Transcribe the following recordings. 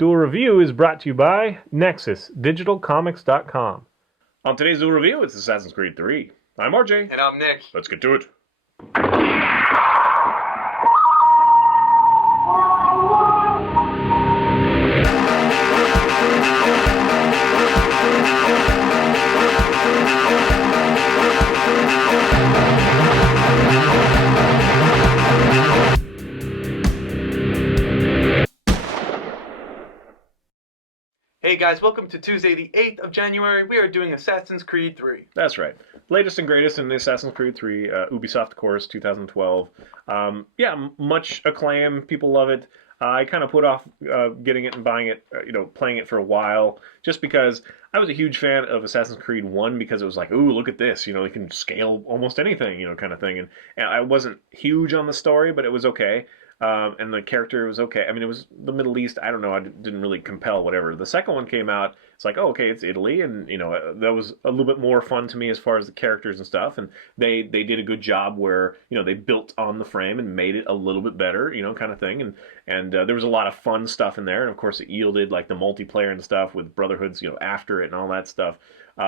Duel Review is brought to you by NexusDigitalComics.com. On today's Duel Review, it's Assassin's Creed 3. I'm RJ. And I'm Nick. Let's get to it. Hey guys, welcome to Tuesday the 8th of January. We are doing Assassin's Creed 3. That's right. Latest and greatest in the Assassin's Creed 3, Ubisoft, of course, 2012. Much acclaim. People love it. I kind of put off getting it and buying it, playing it for a while, just because I was a huge fan of Assassin's Creed 1 because it was like, ooh, look at this, it can scale almost anything, kind of thing. And I wasn't huge on the story, but it was okay. And the character was okay. I mean, it was the Middle East. I don't know. I didn't really compel whatever. The second one came out. It's like, oh, okay, it's Italy. And, that was a little bit more fun to me as far as the characters and stuff. And they did a good job where, they built on the frame and made it a little bit better, kind of thing. And there was a lot of fun stuff in there. And, of course, it yielded, like, the multiplayer and stuff with Brotherhoods, after it and all that stuff.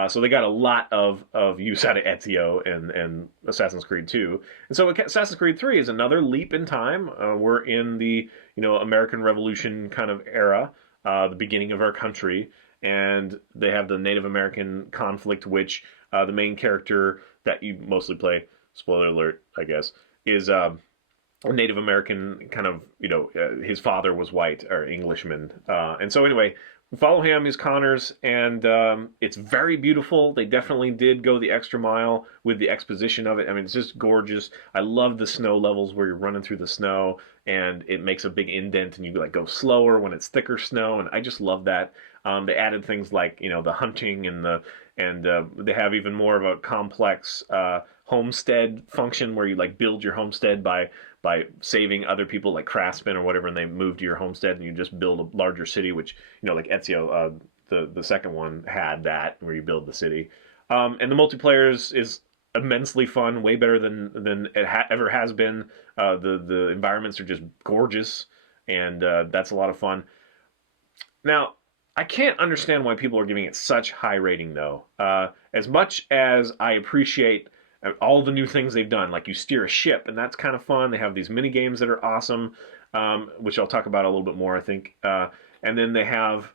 So they got a lot of use out of Ezio and Assassin's Creed 2. And so Assassin's Creed 3 is another leap in time. We're in the, American Revolution kind of era, the beginning of our country. And they have the Native American conflict, which the main character that you mostly play, spoiler alert, I guess, is a Native American kind of, his father was white or Englishman. And so anyway, follow him, he's Connors, and it's very beautiful. They definitely did go the extra mile with the exposition of it. I mean, it's just gorgeous. I love the snow levels where you're running through the snow, and it makes a big indent, and you go slower when it's thicker snow, and I just love that. They added things like, the hunting and they have even more of a complex homestead function where you build your homestead by saving other people like craftsmen or whatever, and they move to your homestead and you just build a larger city, which, like Ezio, the second one had that, where you build the city. And the multiplayer is immensely fun, way better than it ever has been. The environments are just gorgeous, and that's a lot of fun. Now, I can't understand why people are giving it such high rating, though. As much as I appreciate all the new things they've done, like you steer a ship, and that's kind of fun. They have these mini games that are awesome, which I'll talk about a little bit more, I think. And then they have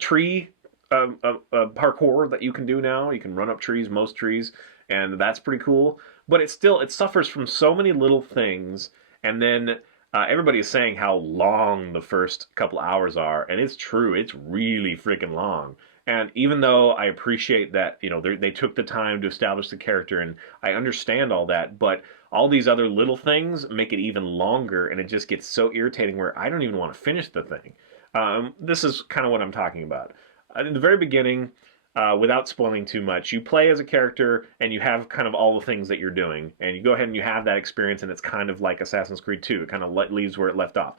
tree parkour that you can do now. You can run up trees, most trees, and that's pretty cool. But it suffers from so many little things, and then everybody is saying how long the first couple hours are, and it's true. It's really freaking long. And even though I appreciate that, they took the time to establish the character, and I understand all that, but all these other little things make it even longer, and it just gets so irritating where I don't even want to finish the thing. This is kind of what I'm talking about. In the very beginning, without spoiling too much, you play as a character, and you have kind of all the things that you're doing, and you go ahead and you have that experience, and it's kind of like Assassin's Creed 2. It kind of leaves where it left off.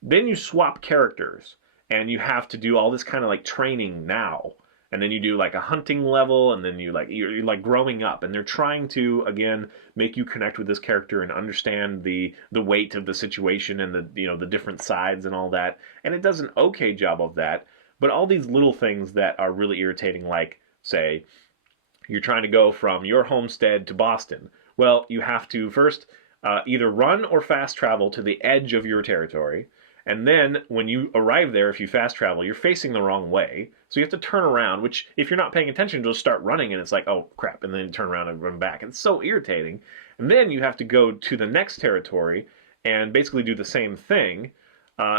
Then you swap characters, and you have to do all this kind of like training now, and then you do like a hunting level, and then you're like growing up, and they're trying to again make you connect with this character and understand the weight of the situation and the different sides and all that. And it does an okay job of that, but all these little things that are really irritating, like say you're trying to go from your homestead to Boston. Well, you have to first either run or fast travel to the edge of your territory. And then when you arrive there, if you fast travel, you're facing the wrong way. So you have to turn around, which if you're not paying attention, you'll start running and it's like, oh crap, and then turn around and run back. It's so irritating. And then you have to go to the next territory and basically do the same thing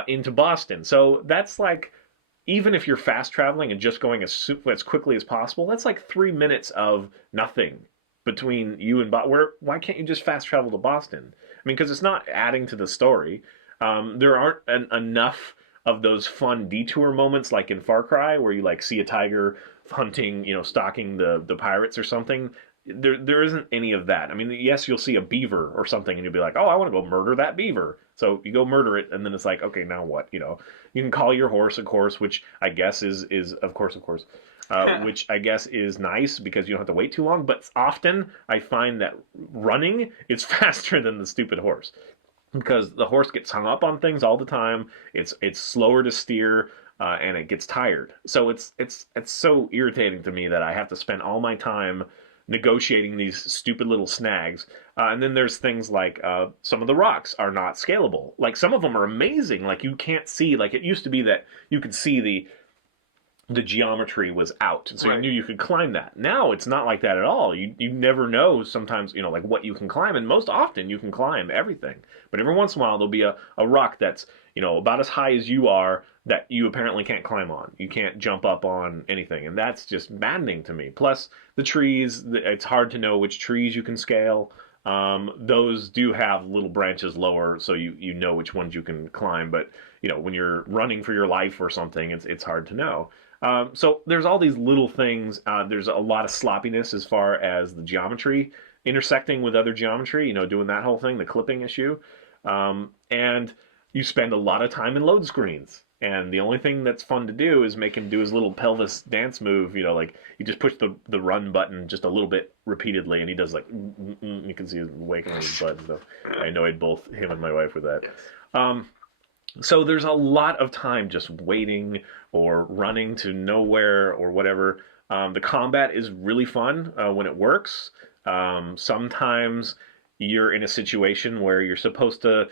into Boston. So that's like, even if you're fast traveling and just going as quickly as possible, that's like 3 minutes of nothing between you and Boston. Why can't you just fast travel to Boston? I mean, because it's not adding to the story. There aren't enough of those fun detour moments like in Far Cry where you see a tiger hunting, stalking the pirates or something. There isn't any of that. I mean, yes, you'll see a beaver or something and you'll be like, oh, I want to go murder that beaver. So you go murder it, and then it's like, okay, now what? You can call your horse, of course, which I guess is of course, which I guess is nice because you don't have to wait too long. But often I find that running is faster than the stupid horse, because the horse gets hung up on things all the time. It's slower to steer. and it gets tired. So it's so irritating to me that I have to spend all my time negotiating these stupid little snags. And then there's things like some of the rocks are not scalable. Like some of them are amazing. Like you can't see. Like it used to be that you could see the geometry was out, so you knew you could climb that. Now it's not like that at all. You never know sometimes, like what you can climb, and most often you can climb everything. But every once in a while there'll be a rock that's, about as high as you are that you apparently can't climb on. You can't jump up on anything, and that's just maddening to me. Plus the trees, it's hard to know which trees you can scale. Those do have little branches lower, so you know which ones you can climb, but when you're running for your life or something, it's hard to know. So there's all these little things. There's a lot of sloppiness as far as the geometry intersecting with other geometry, doing that whole thing, the clipping issue. And you spend a lot of time in load screens. And the only thing that's fun to do is make him do his little pelvis dance move, like you just push the run button just a little bit repeatedly, and he does like, you can see him waking on his butt. So I annoyed both him and my wife with that. So there's a lot of time just waiting or running to nowhere or whatever. The combat is really fun when it works. Sometimes you're in a situation where you're supposed to,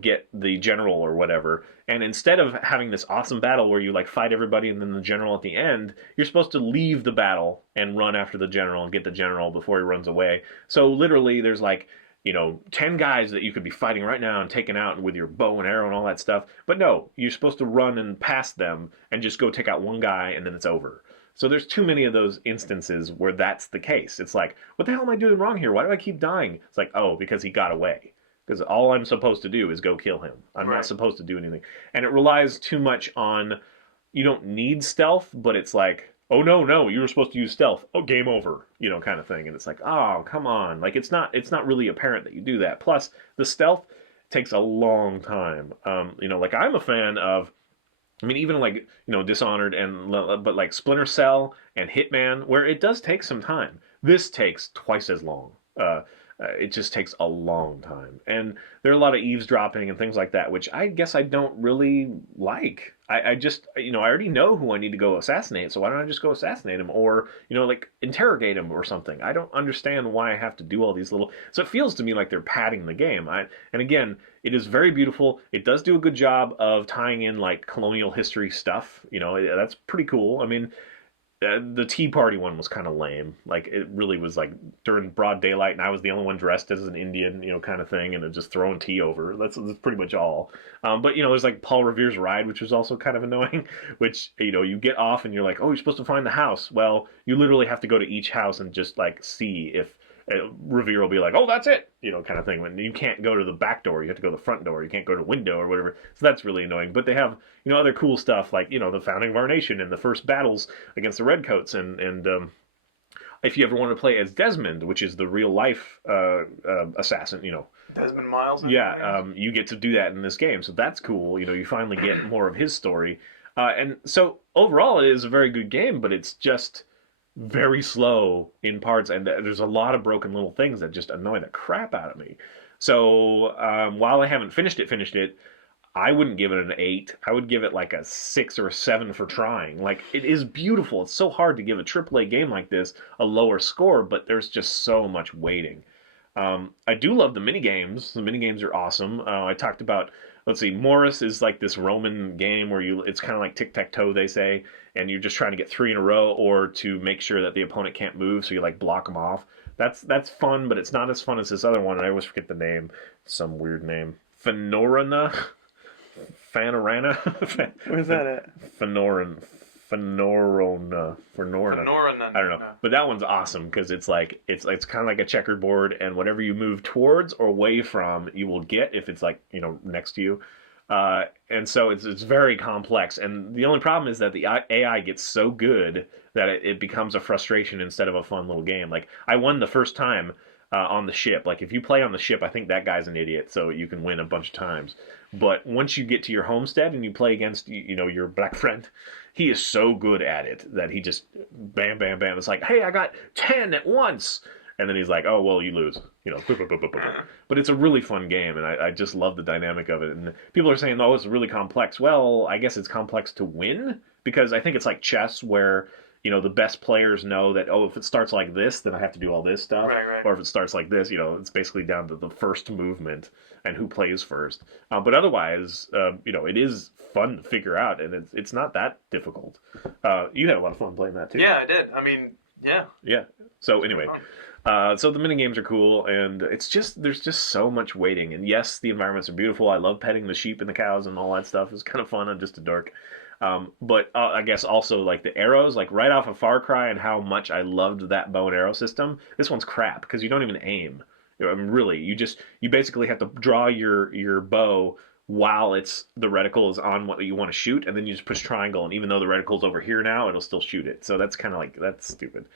get the general or whatever. And instead of having this awesome battle where you like fight everybody and then the general at the end, you're supposed to leave the battle and run after the general and get the general before he runs away. So literally there's like, 10 guys that you could be fighting right now and taking out with your bow and arrow and all that stuff. But no, you're supposed to run and past them and just go take out one guy and then it's over. So there's too many of those instances where that's the case. It's like, what the hell am I doing wrong here? Why do I keep dying? It's like, oh, because he got away. Because all I'm supposed to do is go kill him. I'm not supposed to do anything. And it relies too much on, you don't need stealth, but it's like, oh no, you were supposed to use stealth. Oh, game over, kind of thing. And it's like, oh, come on. Like it's not really apparent that you do that. Plus, the stealth takes a long time. Like I'm a fan of, even like, Dishonored but like Splinter Cell and Hitman, where it does take some time. This takes twice as long. It just takes a long time. And there are a lot of eavesdropping and things like that, which I guess I don't really like. I just, I already know who I need to go assassinate, so why don't I just go assassinate him or, like interrogate him or something? I don't understand why I have to do all these little... So it feels to me like they're padding the game. And again, it is very beautiful. It does do a good job of tying in like colonial history stuff. That's pretty cool. The Tea Party one was kind of lame. Like, it really was like during broad daylight, and I was the only one dressed as an Indian, kind of thing, and it just throwing tea over. That's pretty much all. But, there's like Paul Revere's Ride, which was also kind of annoying, which, you get off and you're like, oh, you're supposed to find the house. Well, you literally have to go to each house and just like see if Revere will be like, oh, that's it, kind of thing. When you can't go to the back door, you have to go to the front door. You can't go to the window or whatever. So that's really annoying. But they have, other cool stuff like, the founding of our nation and the first battles against the Redcoats. And if you ever want to play as Desmond, which is the real life assassin, Desmond Miles. You get to do that in this game. So that's cool. You finally get more of his story. And so overall, it is a very good game, but it's just very slow in parts, and there's a lot of broken little things that just annoy the crap out of me. So while I haven't finished it, I wouldn't give it an 8. I would give it like a 6 or a 7 for trying. Like, it is beautiful. It's so hard to give a AAA game like this a lower score, but there's just so much waiting. I do love the minigames. The minigames are awesome. I talked about, let's see, Morris is like this Roman game where it's kind of like tic-tac-toe, they say, and you're just trying to get 3 in a row or to make sure that the opponent can't move, so you like block them off. That's fun, but it's not as fun as this other one, and I always forget the name. Some weird name. Fanorana? Where's that at? Fanorana. I don't know, but that one's awesome because it's like it's kind of like a checkerboard, and whatever you move towards or away from, you will get if it's like next to you, and so it's very complex. And the only problem is that the AI gets so good that it becomes a frustration instead of a fun little game. Like I won the first time on the ship. Like if you play on the ship, I think that guy's an idiot, so you can win a bunch of times. But once you get to your homestead and you play against your black friend, he is so good at it that he just bam, bam, bam. It's like, hey, I got 10 at once. and then he's like, oh, well, you lose. You know, but it's a really fun game, and I just love the dynamic of it. And people are saying, oh, it's really complex. Well, I guess it's complex to win, because I think it's like chess where, you know, the best players know that, oh, if it starts like this, then I have to do all this stuff. Right. Or if it starts like this, you know, it's basically down to the first movement and who plays first. But otherwise, you know, it is fun to figure out, and it's not that difficult. You had a lot of fun playing that too. Yeah, I did. I mean, yeah. Yeah. So anyway, so the mini games are cool, and it's just there's just so much waiting. And yes, the environments are beautiful. I love petting the sheep and the cows and all that stuff. It's kind of fun. I'm just a dork. But I guess also like the arrows, like right off of Far Cry, and how much I loved that bow and arrow system. This one's crap because you don't even aim. You know, I mean, really, you basically have to draw your bow while the reticle is on what you want to shoot, and then you just push triangle, and even though the reticle's over here now, it'll still shoot it. So that's kind of like, that's stupid.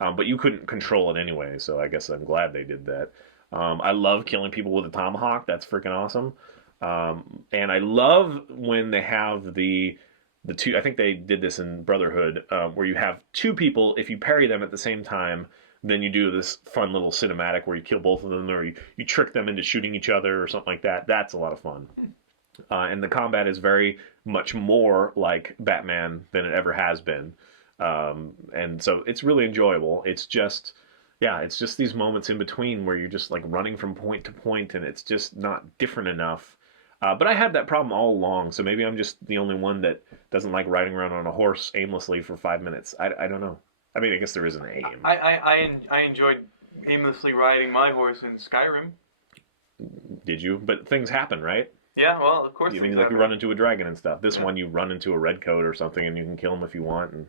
But you couldn't control it anyway, so I guess I'm glad they did that. I love killing people with a tomahawk. That's freaking awesome. And I love when they have the two, I think they did this in Brotherhood, where you have two people, if you parry them at the same time, then you do this fun little cinematic where you kill both of them, or you trick them into shooting each other or something like that. That's a lot of fun. And the combat is very much more like Batman than it ever has been. And so it's really enjoyable. It's just these moments in between where you're just like running from point to point, and it's just not different enough. But I had that problem all along, so maybe I'm just the only one that doesn't like riding around on a horse aimlessly for 5 minutes. I don't know. I mean, I guess there is an aim. I enjoyed aimlessly riding my horse in Skyrim. Did you? But things happen, right? Yeah, well, of course. You mean like you run into a dragon and stuff. This one, you run into a redcoat or something, and you can kill him if you want, and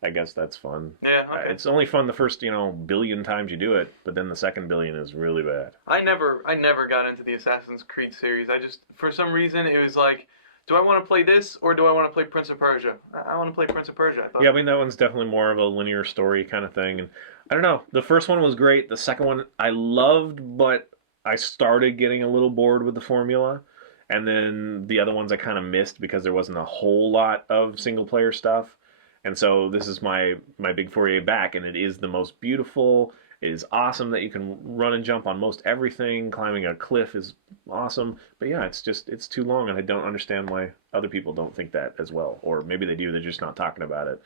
I guess that's fun. Yeah, okay. It's only fun the first, billion times you do it, but then the second billion is really bad. I never got into the Assassin's Creed series. I just, for some reason, it was like, do I want to play this, or do I want to play Prince of Persia? I want to play Prince of Persia, I thought. Yeah, I mean, that one's definitely more of a linear story kind of thing, and I don't know. The first one was great. The second one I loved, but I started getting a little bored with the formula. And then the other ones I kind of missed because there wasn't a whole lot of single-player stuff. And so this is my big foray back, and it is the most beautiful. It is awesome that you can run and jump on most everything. Climbing a cliff is awesome. But yeah, it's too long, and I don't understand why other people don't think that as well. Or maybe they do, they're just not talking about it.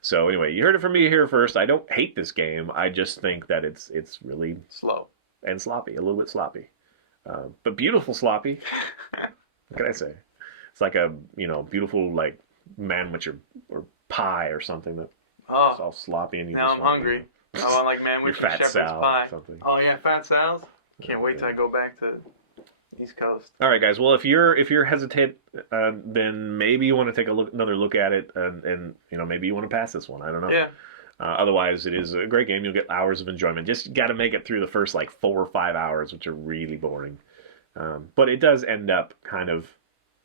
So anyway, you heard it from me here first. I don't hate this game. I just think that it's really slow and sloppy, a little bit sloppy. But beautiful sloppy. What can I say? It's like a beautiful like manwich or pie or something that it's all sloppy and you now just I'm hungry. I want like manwich and shepherd's pie. Or something. Oh yeah, Fat Sal's. Can't wait till I go back to East Coast. All right, guys. Well, if you're hesitant, then maybe you want to take another look at it, and maybe you want to pass this one. I don't know. Yeah. Otherwise, it is a great game. You'll get hours of enjoyment. Just got to make it through the first like 4 or 5 hours, which are really boring. But it does end up kind of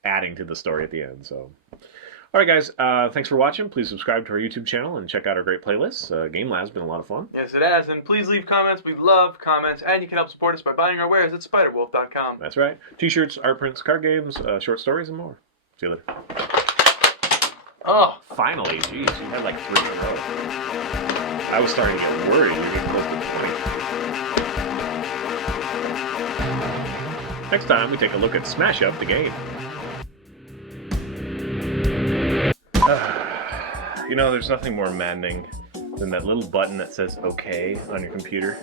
adding to the story at the end. So, all right, guys. Thanks for watching. Please subscribe to our YouTube channel and check out our great playlists. Game Lab's been a lot of fun. Yes, it has. And please leave comments. We love comments. And you can help support us by buying our wares at spiderwolf.com. That's right. T-shirts, art prints, card games, short stories, and more. See you later. Oh, finally. Jeez, you had like 3 in a row. I was starting to get worried. You're getting close to 20. Next time, we take a look at Smash Up the game. There's nothing more maddening than that little button that says OK on your computer.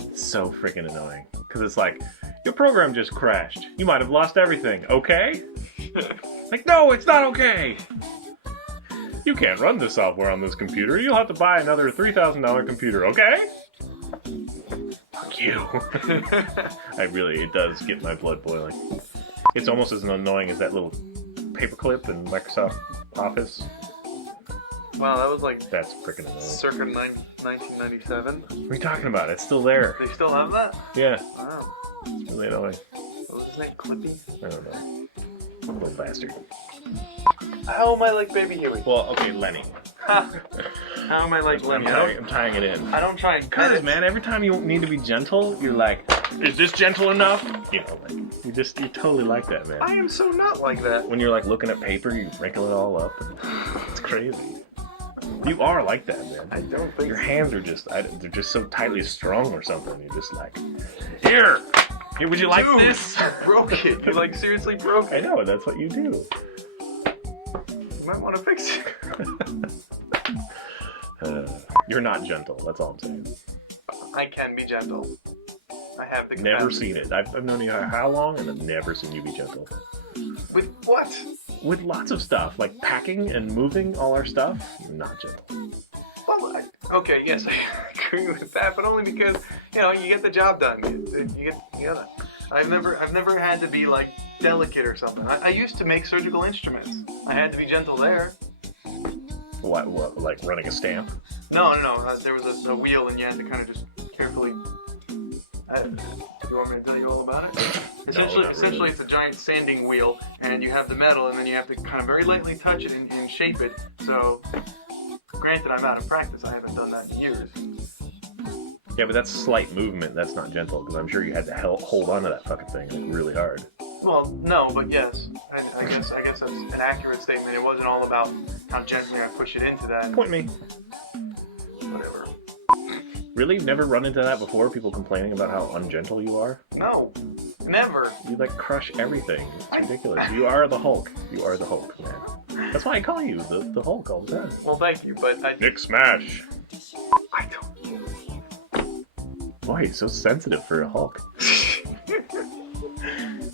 It's so freaking annoying. Because it's like, your program just crashed. You might have lost everything. Okay? Like, no, it's not okay. You can't run the software on this computer. You'll have to buy another $3,000 computer, okay? Fuck you. It does get my blood boiling. It's almost as annoying as that little paperclip in Microsoft Office. Wow, that was like... That's freaking annoying. Circa 1997. What are you talking about? It's still there. They still have that? Yeah. Wow. It's really annoying. What was his name? Clippy? I don't know. Little bastard. How am I like Baby Huey? Well, okay, Lenny. How am I like Lenny? I'm tying it in. I don't try and cut Because, it. man, every time you need to be gentle, you're like, is this gentle enough? You're totally like that, man. I am so not like that. When you're like looking at paper, you wrinkle it all up. And it's crazy. You are like that, man. I don't think Your hands are just, they're just so tightly strung or something. You're just like, here, would you like Dude, this? You broke it. You like seriously broke I it. know, that's what you do. You might want to fix it. You're not gentle, that's all I'm saying. I can be gentle. I have the capacity. Never seen it. I've known you how long, and I've never seen you be gentle. With what? With lots of stuff, like packing and moving all our stuff, you're not gentle. Well, okay, yes, I agree with that, but only because you get the job done. You get. I've never had to be like delicate or something. I used to make surgical instruments. I had to be gentle there. What, like running a stamp? No. There was a wheel, and you had to kind of just carefully. You want me to tell you all about it? Essentially, it's a giant sanding wheel, and you have the metal, and then you have to kind of very lightly touch it and shape it. So, granted, I'm out of practice. I haven't done that in years. Yeah, but that's slight movement. That's not gentle, because I'm sure you had to hold on to that fucking thing like really hard. Well, no, but yes. I guess that's an accurate statement. It wasn't all about how gently I push it into that. Point me. Whatever. Really? You've never run into that before? People complaining about how ungentle you are? No, never. You like crush everything. It's ridiculous. You are the Hulk. You are the Hulk, man. That's why I call you the Hulk all the time. Well, thank you, but Nick Smash. I don't. Boy, he's so sensitive for a Hulk.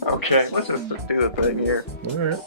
Okay, let's just do the thing here. Alright.